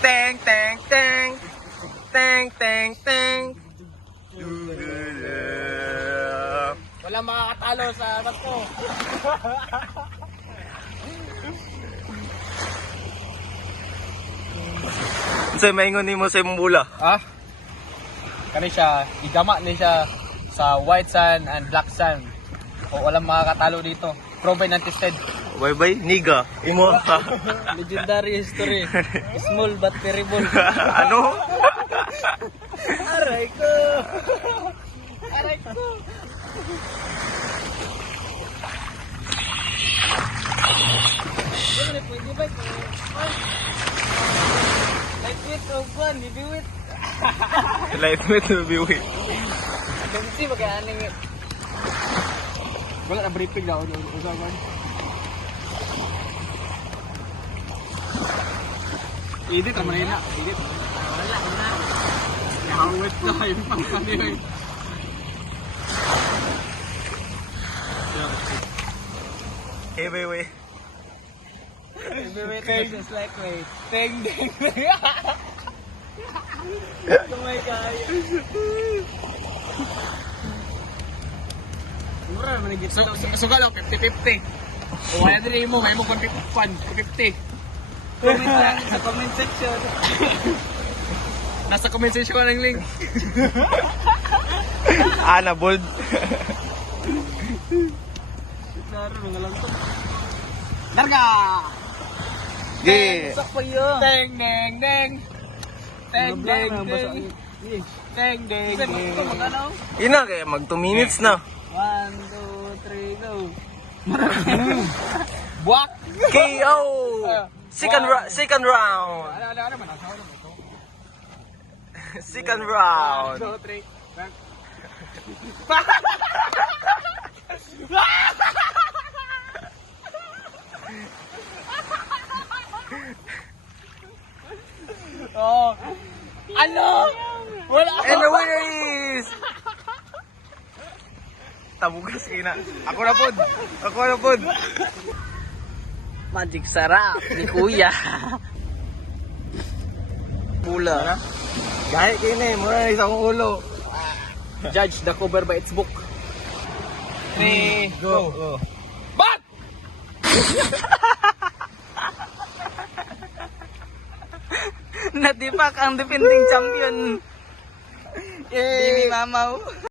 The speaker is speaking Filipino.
Teng, teng, teng. Teng, teng, teng. Walang makakatalo sa anak ko. Sa'yo, maingon ni mo sa imong bula. Ah? Kani siya, igama ni siya sa white sand and black sand. O walang makakatalo dito. Proven and tested. Bye-bye, niga. Imo ka. Legendary history. Small but terrible. Ano? Aray ko! Aray ko! Pwede ba ito? Lightweight o fun, heavyweight. Lightweight na biwi. Kasi magkaaning yun. Wala na briefing na. Usapan. Edit naman na. Edit. Wala na. Nakawit na kayo pang kanina. Hey, biwi. Heavyweight versus lightweight. Ding, ding, ding. Oh my God. Mura naman yung gitsa. Sugal ako, 50-50. O kaya din mo, may mo kung 50. Comment lang sa comment section. Nasa comment section ko ng link. Ana, bold. Laro, mga lang to. Darga! Ge. Isak pa yun. Teng, deng, deng. Teng, deng, deng. Teng, deng, deng. Ina, kaya mag 2 minutes na. 1, 2, 3, go. Buwak! KO! Second round. Ano man? Asawa naman ito. Second round. 1, 2, 3. Oh. Ano? Wala. And the winner is... Tabugas kina. Ako na pod. Magic sarap ni Kuya. Pula. Gaya kini, mura isang ulo. Judge the cover by its book. 3, Go. Bat! Natipak ang defending champion. Yay! Dimi Mamaw.